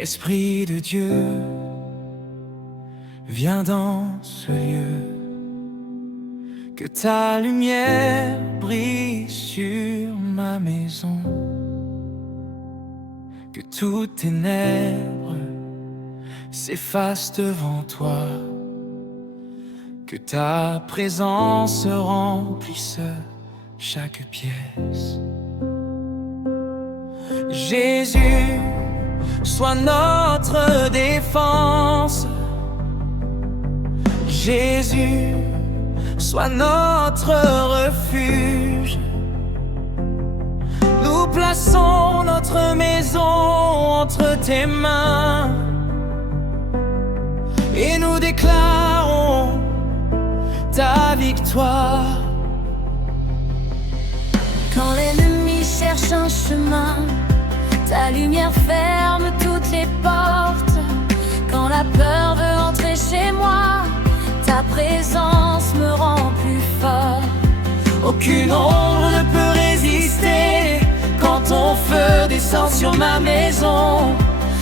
Esprit de Dieu, viens dans ce lieu, que ta lumière brille sur ma maison, que toutes ténèbres s'effacent devant toi, que ta présence remplisse chaque pièce. Jésus, sois notre défense. Jésus, sois notre refuge. Nous plaçons notre maison entre tes mains et nous déclarons ta victoire. Quand l'ennemi cherche un chemin, ta lumière ferme toutes les portes. Quand la peur veut entrer chez moi, ta présence me rend plus fort. Aucune ombre ne peut résister quand ton feu descend sur ma maison.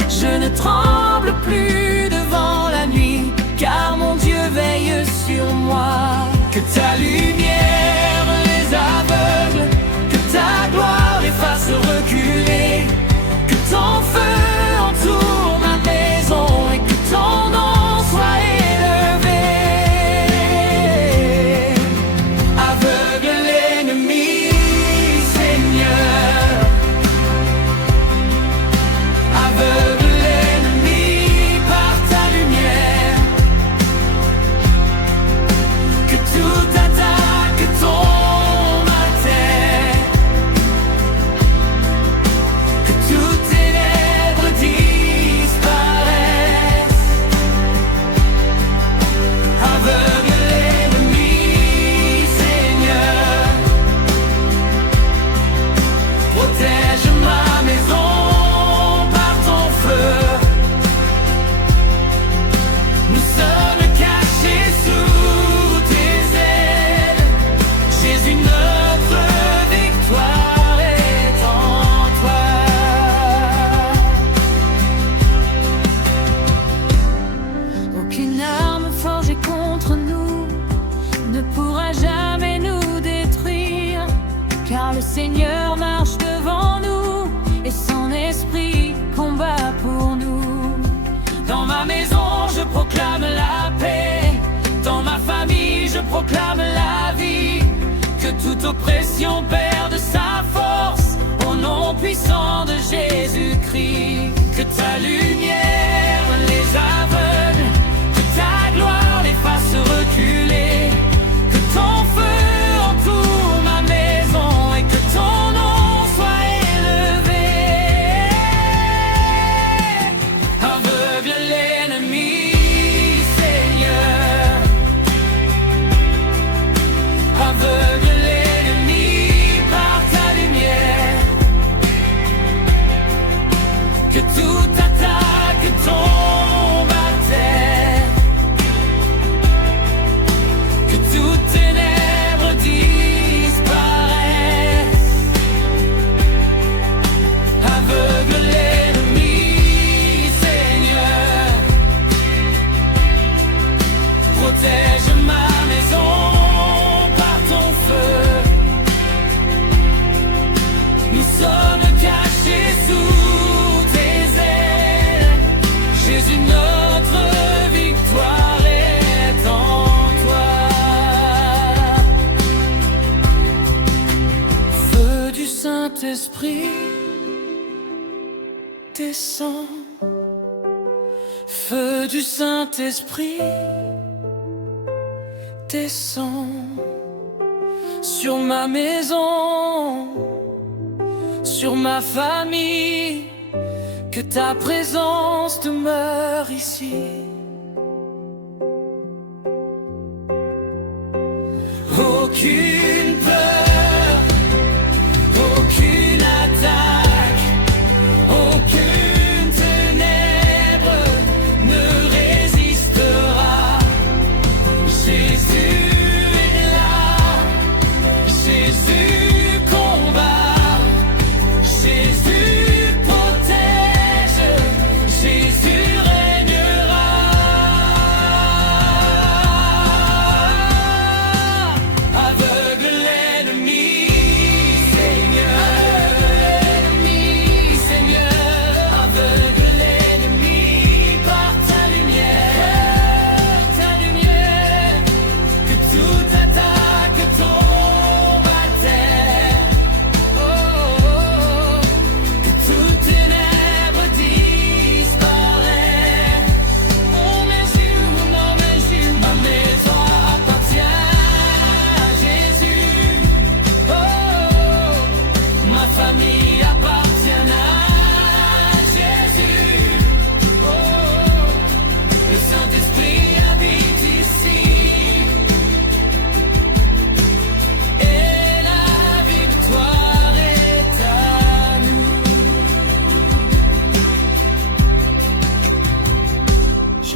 Je ne tremble plus devant la nuit, car mon Dieu veille sur moi. Que ta lumière les aveugle, que ta gloire les fasse reculer, que ton feu entoure ma maison et que ton nom soit élevé. Aveugle l'ennemi, Seigneur. Aveugle l'ennemi par ta lumière. Que toute attaque tombe à terre. Que toutes ténèbres disparaissent. Aveugle l'ennemi, Seigneur. Protège ma maison par ton feu. Nous sommes cachés sous tes ailes. Jésus, notre victoire est en toi. Aucune arme forgée contre nous ne pourra jamais nous détruire, car le Seigneur marche devant nous et son esprit combat pour nous. Dans ma maison, je proclame la paix. Dans ma famille, je proclame la vie. Que toute oppression perde sa force au nom puissant de Jésus-Christ. Que ta lumière les aveugle, que ta gloire les fasse reculer. Que ton feu entoure ma maison et que ton nom soit élevé. Aveugle l'ennemi, Seigneur. Aveugle l'ennemi par ta lumière. Que toute attaque tombe à terre. Que toutes ténèbres disparaissent. Aveugle l'ennemi, Seigneur. Protège ma maison par ton feu. Nous sommes cachés sous tes ailes. Jésus, notre victoire est en toi. Feu du Saint-Esprit, descends. Feu du Saint-Esprit, descends sur ma maison, sur ma famille. Que ta présence demeure ici. Aucune peur, aucune attaque, aucune ténèbre ne résistera. Jésus est là, Jésus combat, Jésus protège,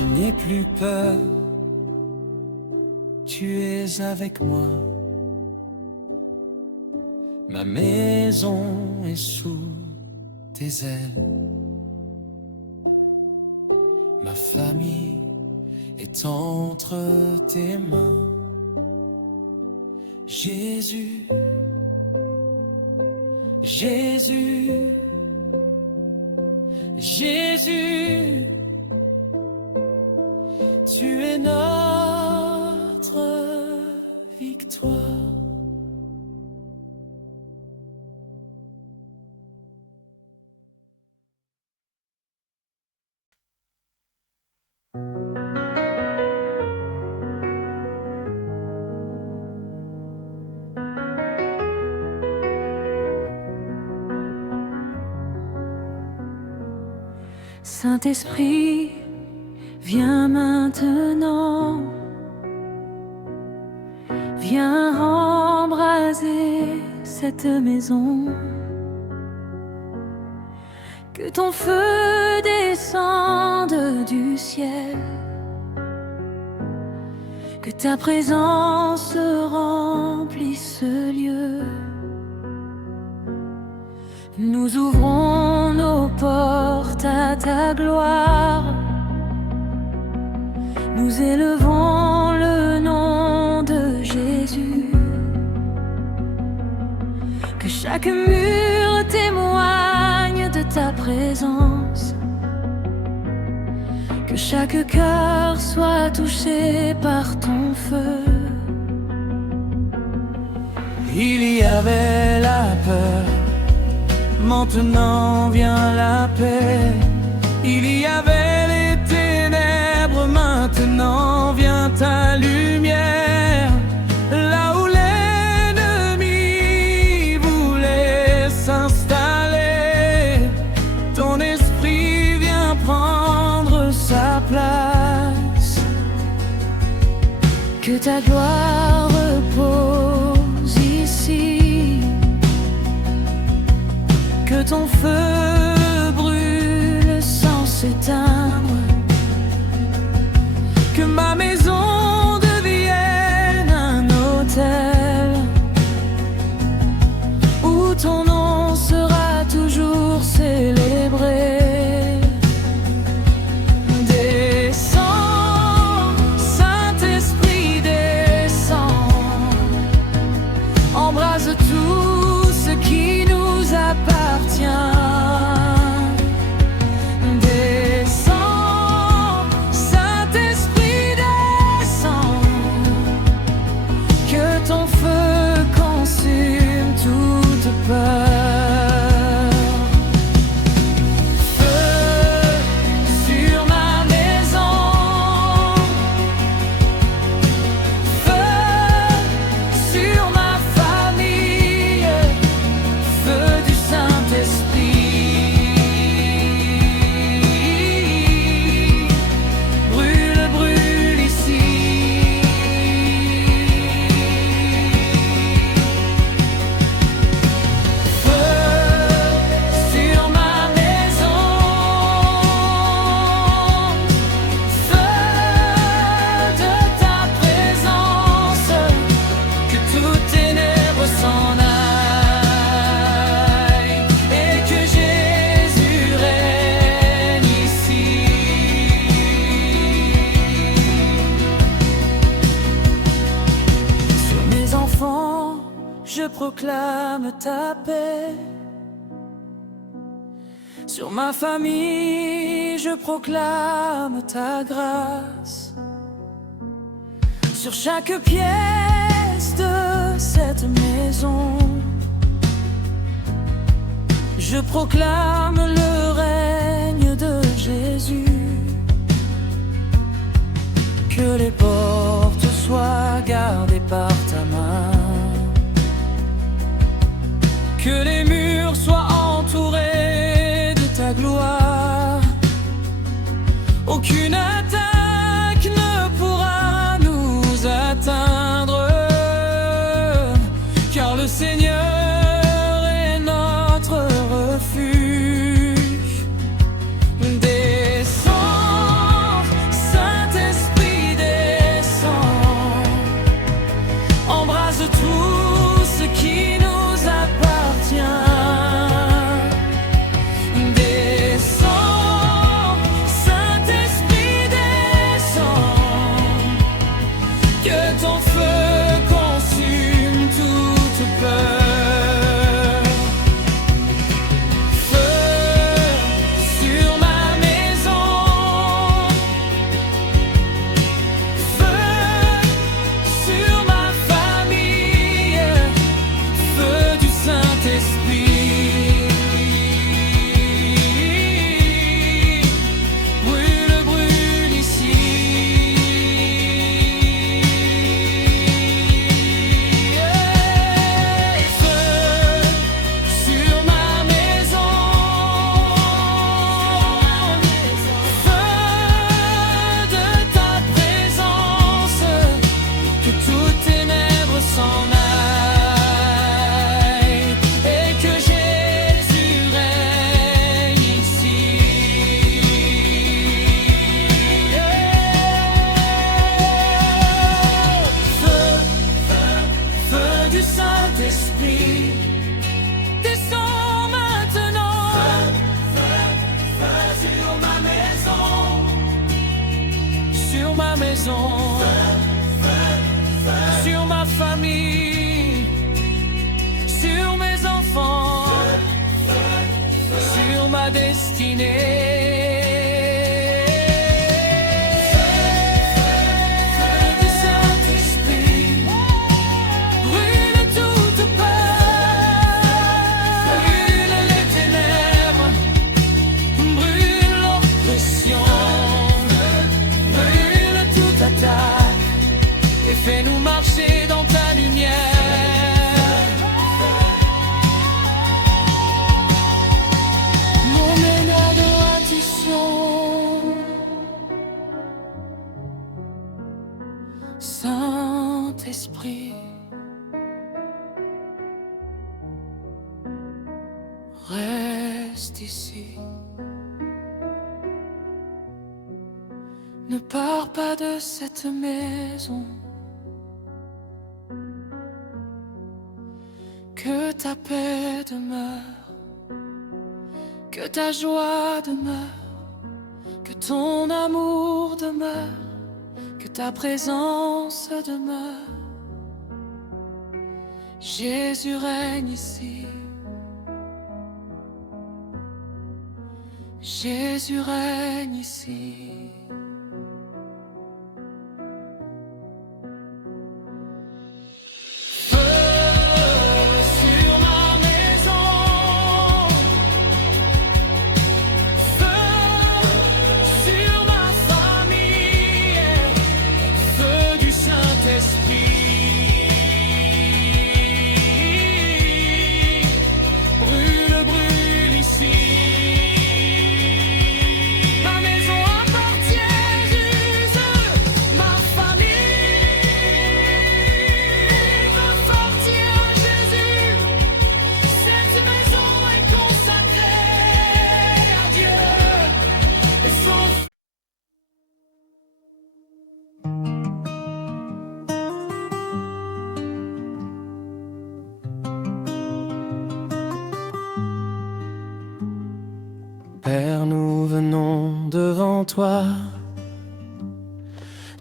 Je n'ai plus peur, tu es avec moi. Ma maison est sous tes ailes. Ma famille est entre tes mains. Jésus, Jésus, Jésus, tu es notre victoire. Saint-Esprit, viens maintenant, viens embraser cette maison. Que ton feu descende du ciel, que ta présence remplisse ce lieu. Nous ouvrons nos portes à ta gloire. Nous élevons le nom de Jésus. Que chaque mur témoigne de ta présence. Que chaque cœur soit touché par ton feu. Il y avait la peur, maintenant vient la paix. Il y avait les ténèbres, maintenant vient ta lumière. Là où l'ennemi voulait s'installer, ton esprit vient prendre sa place. Que ta gloire repose ici. Que ton feu brûle sans s'éteindre. Que ma maison devienne un hôtel où ton nom sera toujours célébré. Descends, Saint-Esprit, descends. Embrase tout ce qui nous appartient. Descends, Saint-Esprit, descends. Que ton feu consume toute peur. Feu sur ma maison. Feu sur ma famille. Feu du Saint-Esprit. Brûle, brûle ici. Feu sur ma maison. Feu de ta présence. Que toutes ténèbres s'en aillent et que Jésus règne ici. Sur mes enfants, je proclame ta paix. Sur ma famille, je proclame ta grâce. Sur chaque pièce de cette maison, je proclame le règne de Jésus. Que les portes soient gardées par ta main. Que les murs soient entourés de ta gloire. Aucune attaque ne pourra nous atteindre, car le Seigneur est notre refuge. Descends, sur ma maison, sur ma famille, sur mes enfants, sur ma destinée. Et fais-nous marcher dans ta lumière. Mon adoration, Saint-Esprit, reste ici. Ne pars pas de cette maison. Que ta paix demeure, que ta joie demeure, que ton amour demeure, que ta présence demeure. Jésus règne ici. Jésus règne ici. Père, nous venons devant toi.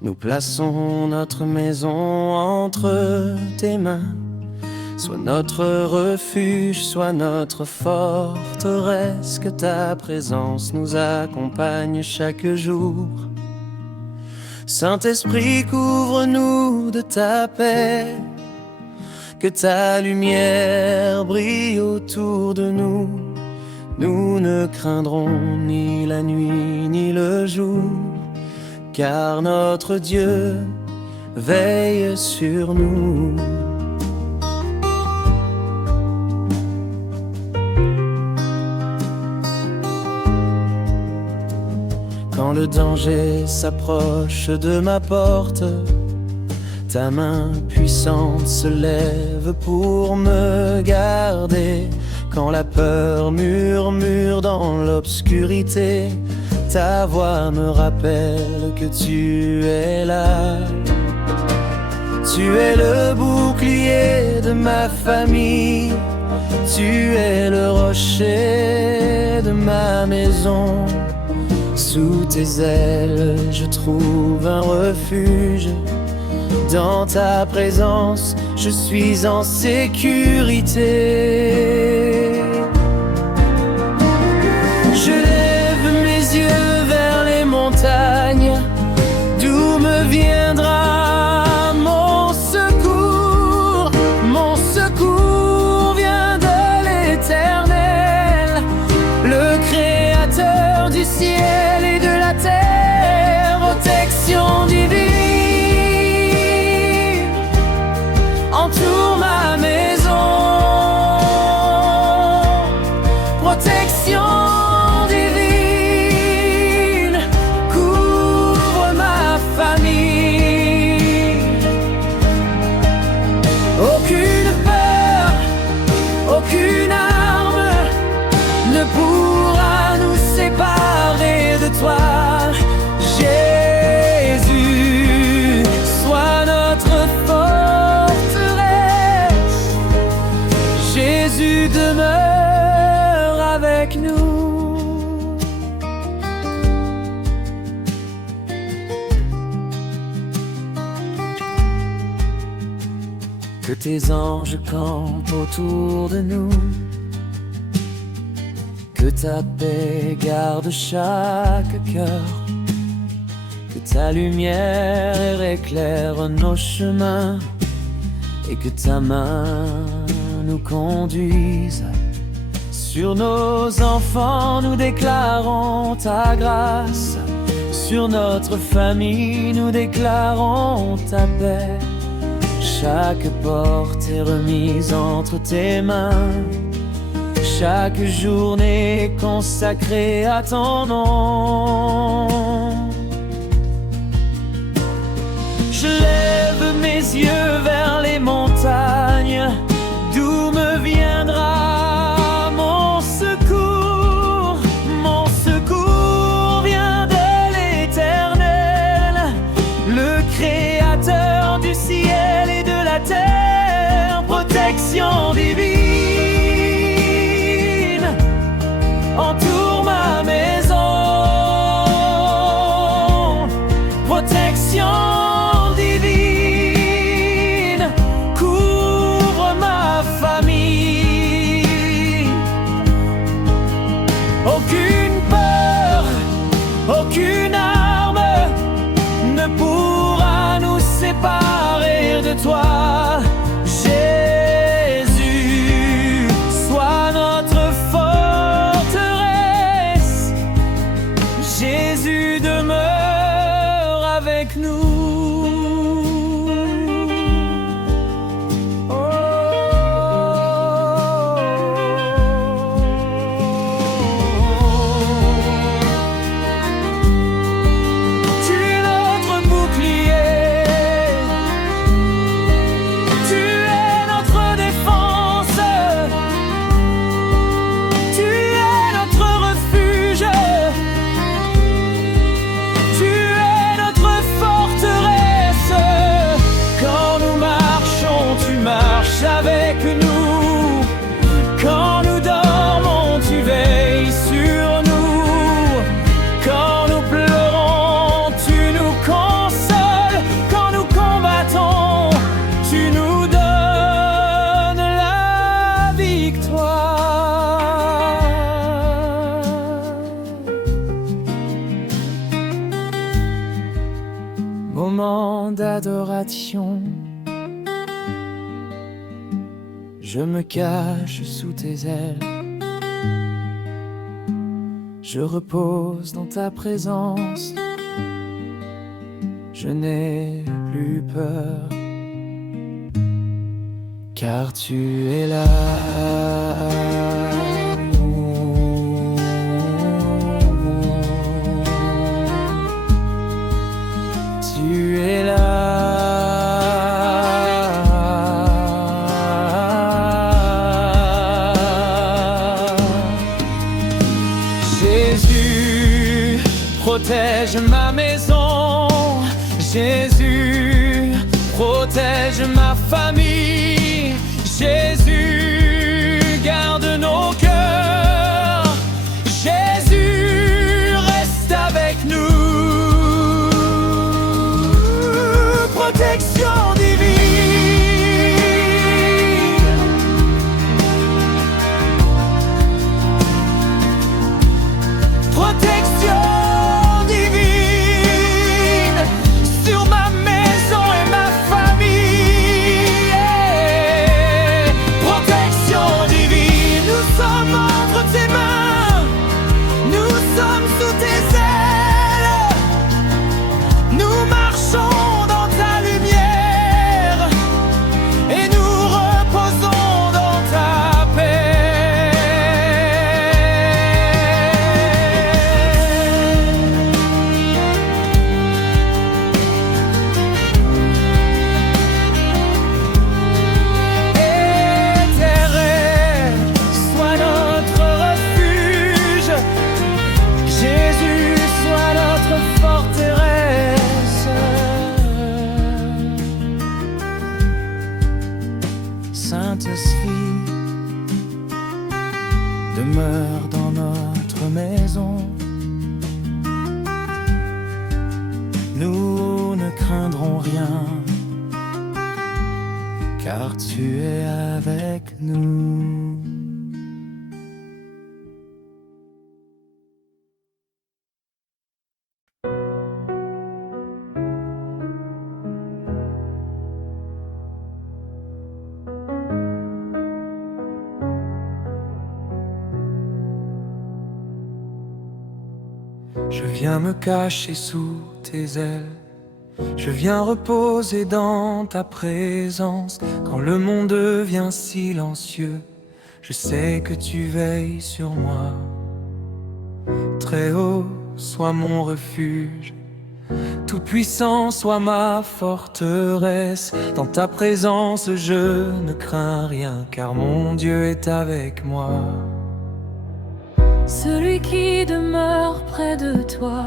Nous plaçons notre maison entre tes mains. Sois notre refuge, sois notre forteresse. Que ta présence nous accompagne chaque jour. Saint-Esprit, couvre-nous de ta paix. Que ta lumière brille autour de nous. Nous ne craindrons ni la nuit ni le jour, car notre Dieu veille sur nous. Quand le danger s'approche de ma porte, ta main puissante se lève pour me garder. Quand la peur murmure dans l'obscurité, ta voix me rappelle que tu es là. Tu es le bouclier de ma famille, tu es le rocher de ma maison. Sous tes ailes, je trouve un refuge. Dans ta présence, je suis en sécurité. Je lève mes yeux vers les montagnes, d'où me viendra mon secours. Mon secours vient de l'Éternel, le Créateur du ciel et de la terre. Protection divine entoure ma maison. que tes anges campent autour de nous, que ta paix garde chaque cœur, que ta lumière éclaire nos chemins et que ta main nous conduise. Sur nos enfants nous déclarons ta grâce, sur notre famille nous déclarons ta paix. Chaque porte est remise entre tes mains, chaque journée est consacrée à ton nom. Je lève mes yeux vers les montagnes, d'où me viendra mon secours. Mon secours vient de l'Éternel, le Créateur du ciel et de la terre. Protection divine entoure ma maison, protection divine couvre ma famille. Aucune peur, aucune arme ne pourra nous séparer de toi. Jésus, sois notre forteresse. Jésus demeure avec nous. Avec nous, quand nous dormons, tu veilles sur nous. Quand nous pleurons, tu nous consoles. Quand nous combattons, tu nous donnes la victoire. Moment d'adoration, je me cache sous tes ailes, je repose dans ta présence, je n'ai plus peur, car tu es là. Tu es là. Jésus, protège ma maison. Jésus, protège ma famille. Jésus, garde nos cœurs. Jésus, reste avec nous. Protection divine, protection divine sur ma maison et ma famille. Protection divine, nous sommes entre tes mains, nous sommes sous tes ailes, nous marchons dans ta lumière et nous reposons dans ta paix. Éternel, sois notre refuge. Jésus, sois notre forteresse. Saint-Esprit, demeure dans notre maison. Nous ne craindrons rien, car tu es avec nous. Je viens me cacher sous tes ailes, je viens reposer dans ta présence. Quand le monde devient silencieux, je sais que tu veilles sur moi. Très haut soit mon refuge, tout-puissant soit ma forteresse. Dans ta présence je ne crains rien, car mon Dieu est avec moi. Celui qui demeure près de toi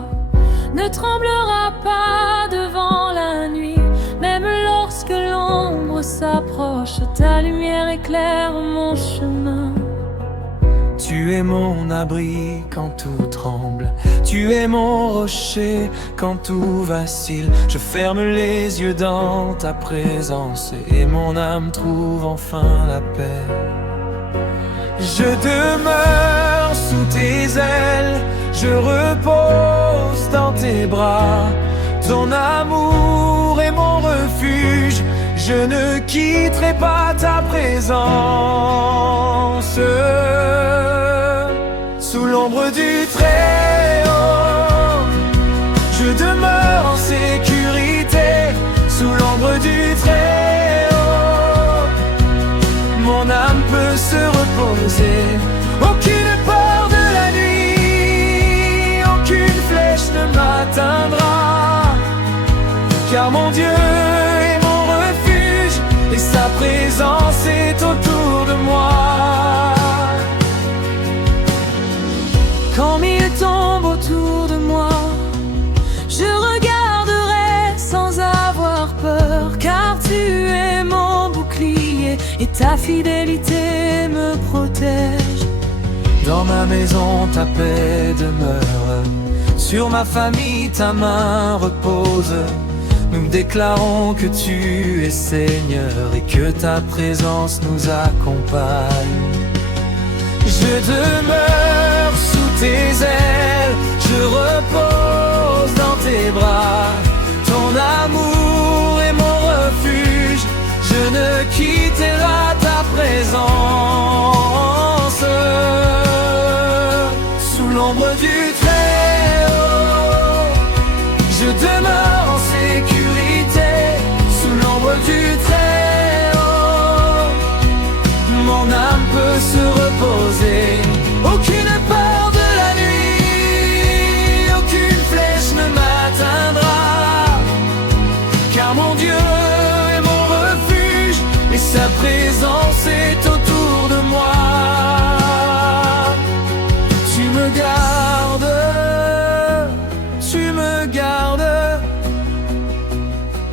ne tremblera pas devant la nuit. Même lorsque l'ombre s'approche, ta lumière éclaire mon chemin. Tu es mon abri quand tout tremble, tu es mon rocher quand tout vacille. Je ferme les yeux dans ta présence et mon âme trouve enfin la paix. Je demeure sous tes ailes, je repose dans tes bras. Ton amour est mon refuge, je ne quitterai pas ta présence. Sous l'ombre du Très-Haut, je demeure en sécurité. Sous l'ombre du Très-Haut, mon âme peut se reposer. Aucune peur de la nuit, aucune flèche ne m'atteindra, car mon Dieu est mon refuge et sa présence est autour de moi. Quand mille tombent autour de moi, je regarderai sans avoir peur, car tu es mon bouclier et ta fidélité me protège. Dans ma maison ta paix demeure, sur ma famille ta main repose. Nous déclarons que tu es Seigneur et que ta présence nous accompagne. Je demeure sous tes ailes, je repose dans tes bras. Ton amour est mon refuge, je ne quitterai ta présence. Sous l'ombre du Très-Haut, je demeure en sécurité. Sous l'ombre du Très-Haut, mon âme peut se reposer. Aucune peur de la nuit, aucune flèche ne m'atteindra, car mon Dieu est mon refuge et sa présence est autour de moi. Tu me gardes,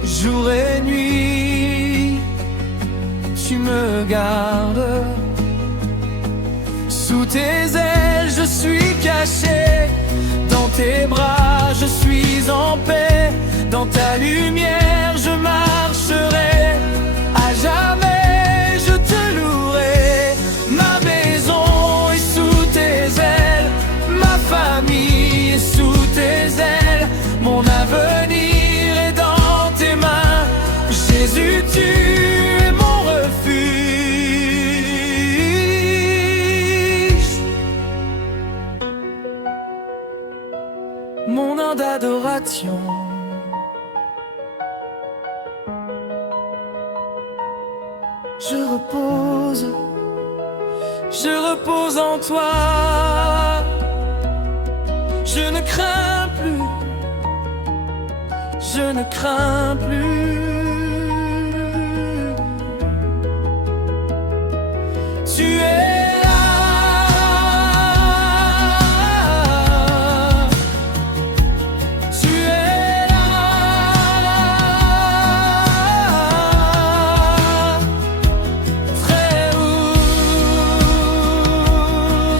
jour et nuit, tu me gardes. Sous tes ailes je suis caché, dans tes bras je suis en paix. Dans ta lumière je marcherai, à jamais je te louerai. Ma maison est sous tes ailes, ma famille est sous tes ailes. Mon avenir est dans tes mains, Jésus tu es mon refuge. Mon nom d'adoration, je repose en toi. Je ne crains plus, je ne crains plus. Tu es là, tu es là, très haut,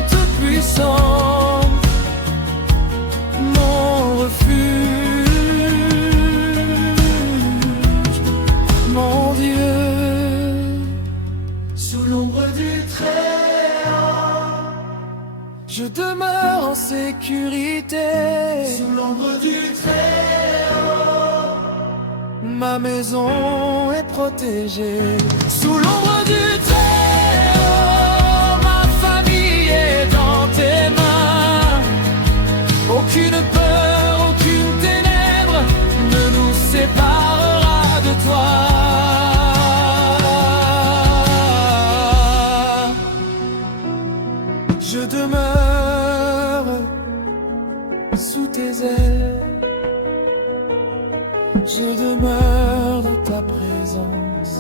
tout puissant, mon refuge. demeure en sécurité sous l'ombre du Très-Haut. Ma maison est protégée sous l'ombre du Très-Haut. Ma famille est dans tes mains. Aucune peur, aucune ténèbre ne nous séparera de toi. Je demeure sous tes ailes. Je demeure dans ta présence.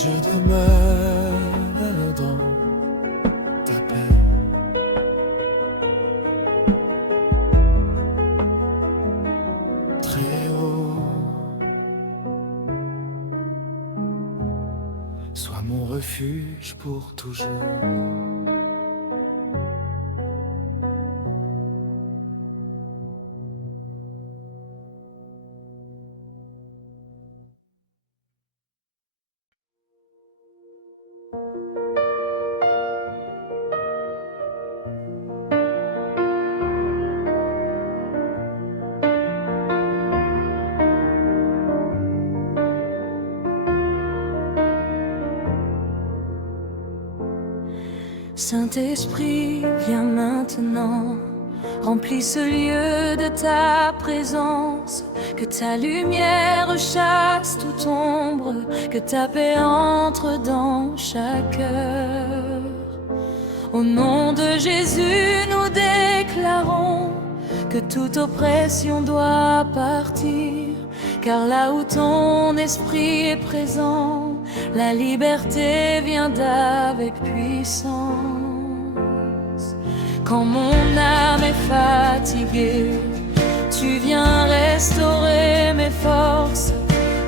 Je demeure dans ta paix. Très haut, sois mon refuge pour toujours. Saint-Esprit, viens maintenant, remplis ce lieu de ta présence, que ta lumière chasse toute ombre, que ta paix entre dans chaque cœur. Au nom de Jésus, nous déclarons que toute oppression doit partir, car là où ton esprit est présent, la liberté vient d'avec puissance. Quand mon âme est fatiguée, tu viens restaurer mes forces.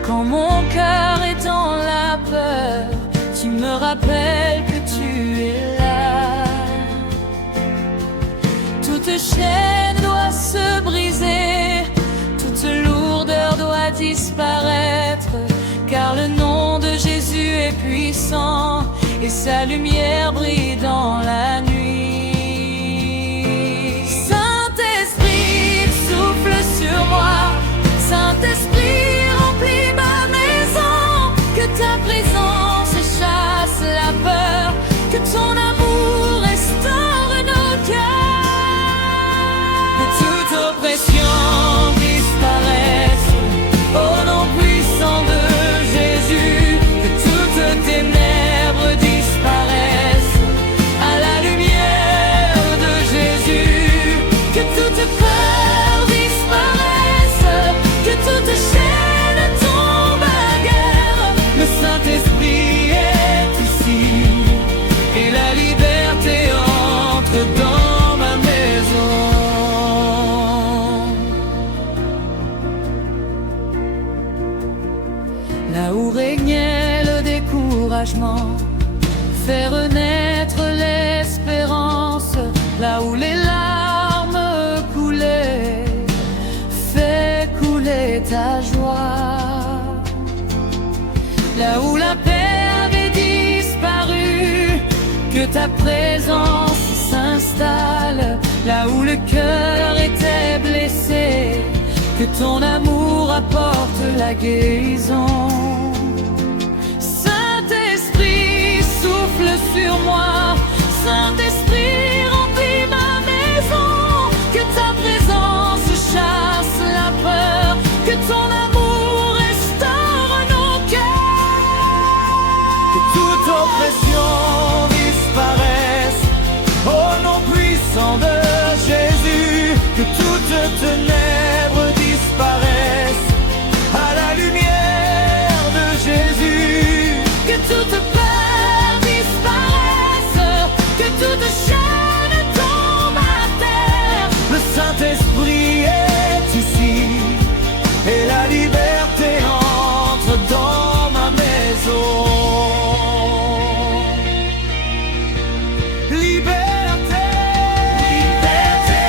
Quand mon cœur est dans la peur, tu me rappelles que tu es là. Toute chaîne doit se briser, toute lourdeur doit disparaître, car le nom de Jésus est puissant et sa lumière brille dans la nuit. Saint-Esprit, souffle sur moi. Saint-Esprit, remplis ma maison. Que ta présence chasse la peur, que ton amour restaure nos cœurs. Que toute oppression disparaisse au nom puissant de Jésus. Que toutes ténèbres disparaissent à la lumière de Jésus. Que toute peur disparaisse, que toute chaîne tombe à guerre. Le Saint-Esprit est ici et la liberté entre dans ma maison. Là où régnait le découragement, fais renaître l'espérance. Là où les larmes coulaient, fais couler ta joie. Là où la paix avait disparu, que ta présence s'installe. Là où le cœur était blessé, que ton amour apporte la guérison. Saint-Esprit, souffle sur moi. Saint-Esprit, remplis ma maison. Que ta présence chasse la peur, que ton amour restaure nos cœurs. Que toute oppression disparaisse au nom puissant de Jésus. Que toute ténèbres disparaissent à la lumière de Jésus. Que toute peur disparaisse, que toute chaîne tombe à terre. Le Saint-Esprit est ici et la liberté entre dans ma maison. Liberté, liberté,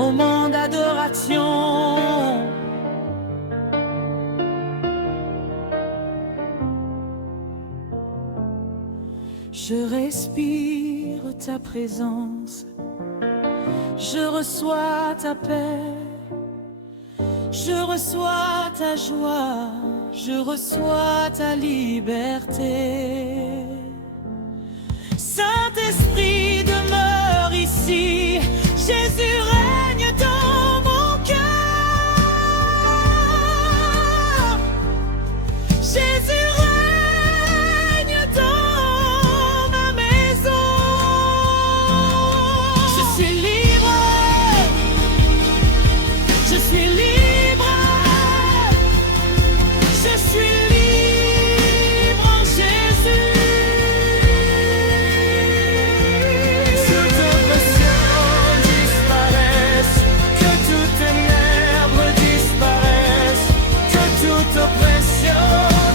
moment d'adoration. Je respire ta présence, je reçois ta paix, je reçois ta joie, je reçois ta liberté. Saint-Esprit demeure ici, Jésus règne dans mon cœur. Jésus règne dans ma maison. Je suis libre, je suis libre, je suis libre en Jésus. Toute oppression disparaisse, que toute ténèbre disparaisse, que toute oppression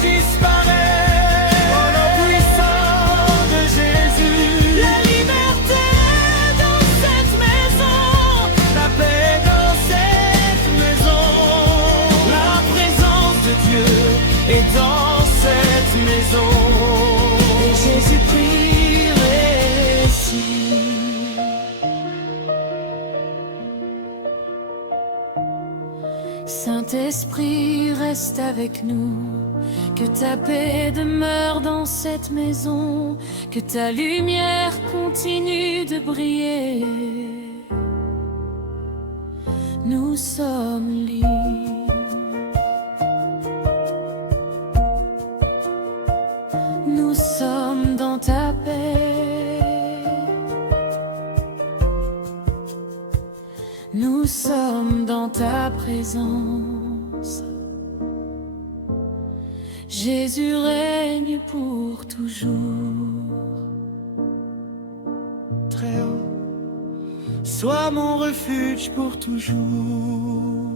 disparaisse. Au nom puissant de Jésus, la liberté dans cette maison, la paix dans cette maison, la présence de Dieu est dans cette maison. Et Jésus-Christ réussit. Saint-Esprit, reste avec nous, que ta paix demeure dans cette maison, que ta lumière continue de briller. Nous sommes libres. Nous sommes dans ta paix. Nous sommes dans ta présence. Jésus règne pour toujours. Très haut, sois mon refuge pour toujours.